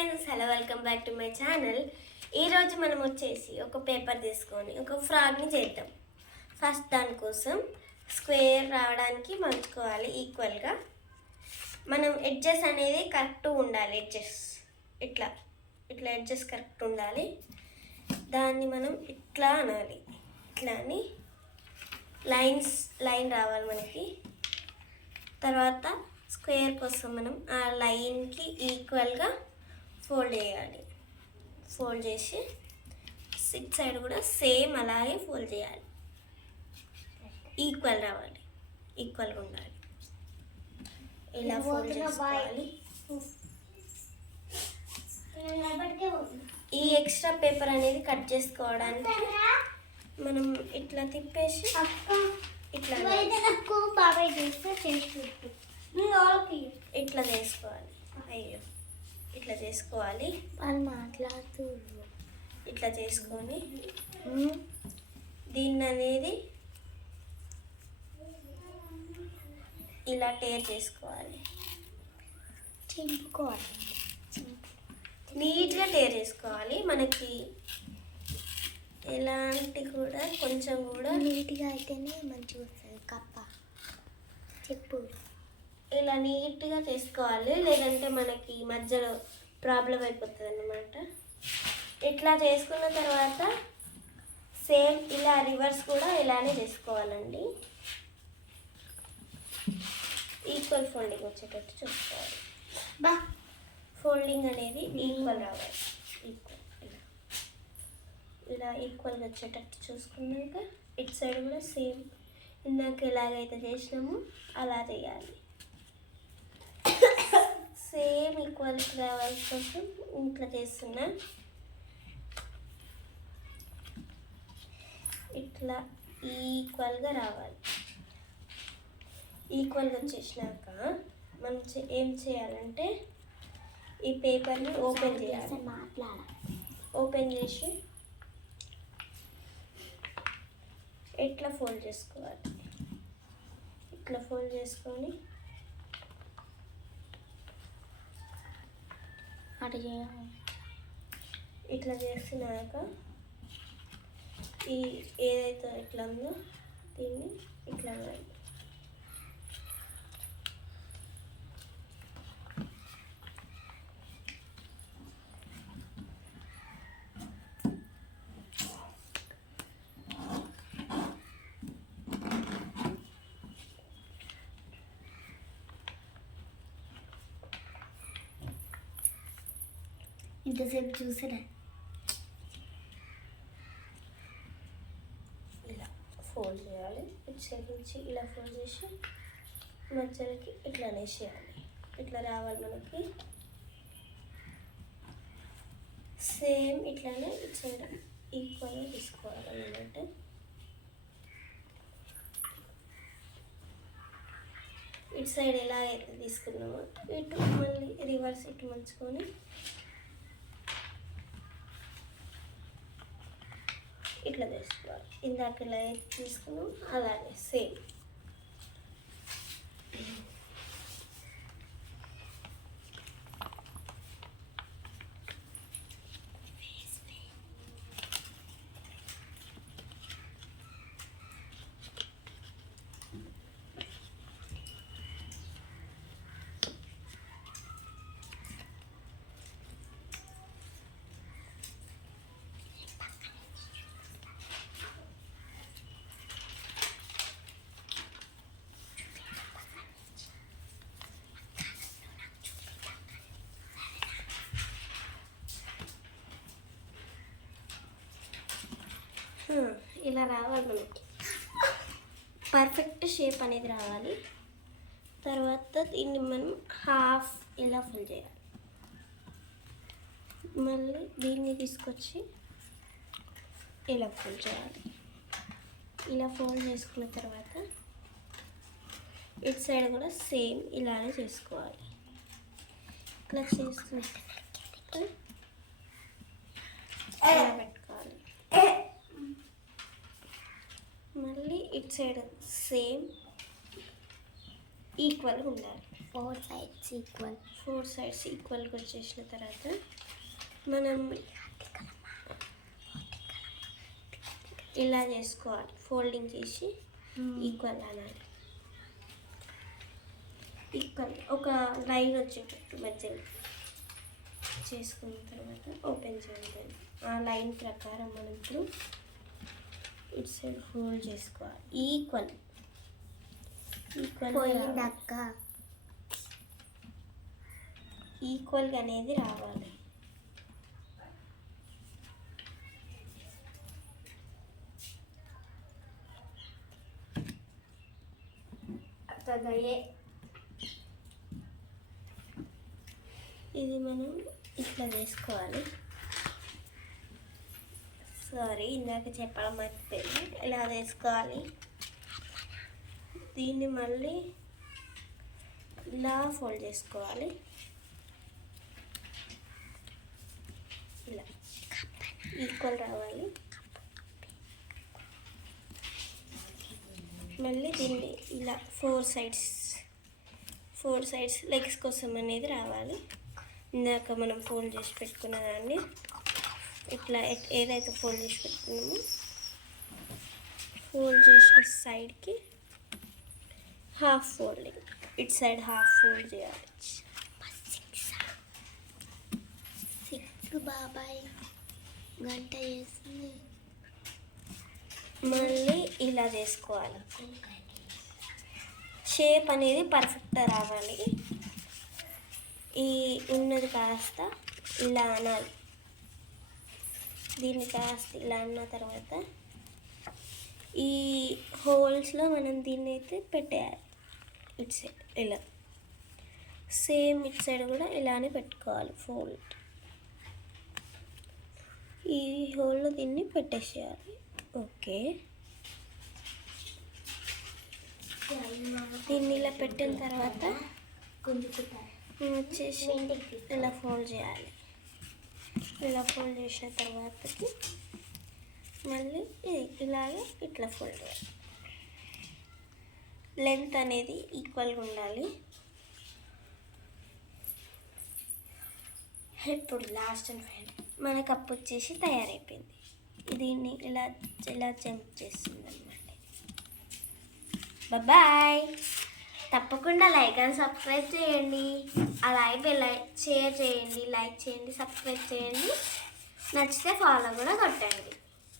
Friends, hello, welcome back to my channel. ఈరోజు మనం వచ్చేసి ఒక పేపర్ తీసుకొని ఒక ఫ్రాగ్ని చేద్దాం. ఫస్ట్ దానికోసం స్క్వేర్ రావడానికి మలుచుకోవాలి ఈక్వల్గా. మనం ఎడ్జెస్ అనేది కరెక్ట్ ఉండాలి. ఎడ్జెస్ ఇట్లా ఎడ్జెస్ కరెక్ట్ ఉండాలి. దాన్ని మనం ఇట్లా అనాలి. ఇట్లా అని లైన్ రావాలి మనకి. తర్వాత స్క్వేర్ కోసం మనం ఆ లైన్కి ఈక్వల్గా ఫోల్డ్ చేయాలి. ఫోల్డ్ చేసి సిక్స్ సైడ్ కూడా సేమ్ అలాగే ఫోల్డ్ చేయాలి. ఈక్వల్ రావాలి, ఈక్వల్గా ఉండాలి. ఇలా ఫోల్డ్ చేసుకోవాలి. ఈ ఎక్స్ట్రా పేపర్ అనేది కట్ చేసుకోవడానికి మనం ఇట్లా తిప్పేసి ఇట్లా ఇట్లా చేసుకోవాలి. అయ్యో, ఇట్లా చేసుకోవాలి. వాళ్ళు మాట్లాడుతూ ఇట్లా చేసుకొని దీన్ని అనేది ఇలా టేర్ చేసుకోవాలి. చింపుకోవాలి, నీట్గా టేర్ చేసుకోవాలి. మనకి ఎలాంటి కూడా కొంచెం కూడా నీట్గా అయితేనే మంచిగా వస్తుంది కప్ప. చెప్పు. ఇలా నీట్గా చేసుకోవాలి, లేదంటే మనకి మధ్యలో ప్రాబ్లం అయిపోతుంది అన్నమాట. ఇట్లా చేసుకున్న తర్వాత సేమ్ ఇలా రివర్స్ కూడా ఇలానే చేసుకోవాలండి. ఈక్వల్ ఫోల్డింగ్ వచ్చేటట్టు చూసుకోవాలి. ఫోల్డింగ్ అనేది ఈక్వల్ రావాలి. ఇలా ఈక్వల్గా వచ్చేటట్టు చూసుకున్నాక ఇటు సైడ్ కూడా సేమ్ ఇందాక ఎలాగైతే చేసినామో అలా చేయాలి. సేమ్ ఈక్వల్కి రావాల్సి కోసం ఇట్లా చేస్తున్నా. ఇట్లా ఈక్వల్గా రావాలి. ఈక్వల్గా వచ్చేసినాక మనం ఏం చేయాలంటే ఈ పేపర్ని ఓపెన్ చేయాలి. ఓపెన్ చేసి ఇట్లా ఫోల్డ్ చేసుకోవాలి. ఇట్లా ఫోల్డ్ చేసుకొని ఇట్లా చేసినాక ఈ ఏదైతే ఇట్లా ఉందో దీన్ని ఇట్లా అనాలి. ఇంతసేపు చూసినా ఇలా ఫోల్డ్ చేయాలి. ఇటు సైడ్ నుంచి ఇలా ఫోల్డ్ చేసి మధ్యలోకి ఇట్లా అనేసేయాలి. ఇట్లా రావాలి మనకి. సేమ్ ఇట్లానే ఇటు సైడ్ ఈక్వల్గా తీసుకోవాలన్నమాట. ఇటు సైడ్ ఎలా అయితే తీసుకున్నామో ఇటు మళ్ళీ రివర్స్ ఇటు మలుచుకొని ఇట్లా తీసుకోవాలి. ఇందాక ఇలా అయితే తీసుకున్నాం అలాగే సేమ్. ఇలా రావాలి మనకి. పర్ఫెక్ట్ షేప్ అనేది రావాలి. తర్వాత దీన్ని మనం హాఫ్ ఇలా ఫుల్ చేయాలి. మళ్ళీ దీన్ని తీసుకొచ్చి ఇలా ఫోల్డ్ చేయాలి. ఇలా ఫోల్డ్ చేసుకున్న తర్వాత ఇటు సైడ్ కూడా సేమ్ ఇలానే చేసుకోవాలి. ఇట్లా చేసుకుంటే ఇలా పెట్టుకోవాలి. మళ్ళీ ఇటు సైడ్ సేమ్ ఈక్వల్గా ఉండాలి. 4 sides equal. 4 సైడ్స్ ఈక్వల్గా వచ్చేసిన తర్వాత మనం ఇలా చేసుకోవాలి, ఫోల్డింగ్ చేసి ఈక్వల్ అనాలి. ఈక్వల్ ఒక లైన్ వచ్చేటట్టు మధ్యలో చేసుకున్న తర్వాత ఓపెన్ చేయాలి. ఆ లైన్ ప్రకారం మనం ఇప్పుడు ఇటు సైడ్ ఫోల్డ్ చేసుకోవాలి. ఈక్వల్ పోయింది అక్క. ఈక్వల్గా అనేది రావాలి. ఇది మనం ఇట్లా వేసుకోవాలి. సారీ, ఇందాక చెప్పడం మర్చిపోయింది. ఇలా వేసుకోవాలి. దీన్ని మళ్ళీ ఇలా ఫోల్డ్ చేసుకోవాలి. ఇలా ఈక్వల్ రావాలి. మళ్ళీ దీన్ని ఇలా 4 సైడ్స్ లెగ్స్ కోసం అనేది రావాలి. ఇందాక మనం ఫోల్డ్ చేసి పెట్టుకున్న దాన్ని ఇట్లా ఏదైతే ఫోల్డ్ చేసి పెట్టుకున్నామో ఫోల్డ్ చేసిన సైడ్కి హాఫ్ ఫోల్డింగ్, ఇటు సైడ్ హాఫ్ ఫోల్డ్ చేయాలి. 6 బాబాయ్ గంట చేస్తుంది. మళ్ళీ ఇలా చేసుకోవాలి. షేప్ అనేది పర్ఫెక్ట్గా రావాలి. ఈ ఉన్నది కాస్త ఇలా అనాలి. దీన్ని కాస్త ఇలా అన్న తర్వాత ఈ హోల్స్లో మనం దీన్ని అయితే పెట్టేయాలి. ఇటు సైడ్ ఇలా సేమ్ ఇటు సైడ్ కూడా ఇలానే పెట్టుకోవాలి. ఫోల్డ్ ఈ హోల్లో దీన్ని పెట్టేసేయాలి. ఓకే, దీన్ని ఇలా పెట్టిన తర్వాత వచ్చేసి ఇలా ఫోల్డ్ చేయాలి. ఇలా ఫోల్డ్ చేసిన తర్వాతకి మళ్ళీ ఇది ఇలాగే ఇట్లా ఫోల్డ్ చేయాలి. లెంత్ అనేది ఈక్వల్గా ఉండాలి. ఇప్పుడు లాస్ట్ అండ్ ఫైనల్ మన కప్పు వచ్చేసి తయారైపోయింది. దీన్ని ఇలా జంప్ చేస్తుంది అన్నమాట. బాయ్. తప్పకుండా లైక్ అండ్ సబ్స్క్రైబ్ చేయండి. అలాగే షేర్ చేయండి, లైక్ చేయండి, సబ్స్క్రైబ్ చేయండి. నచ్చితే ఫాలో కూడా కొట్టండి.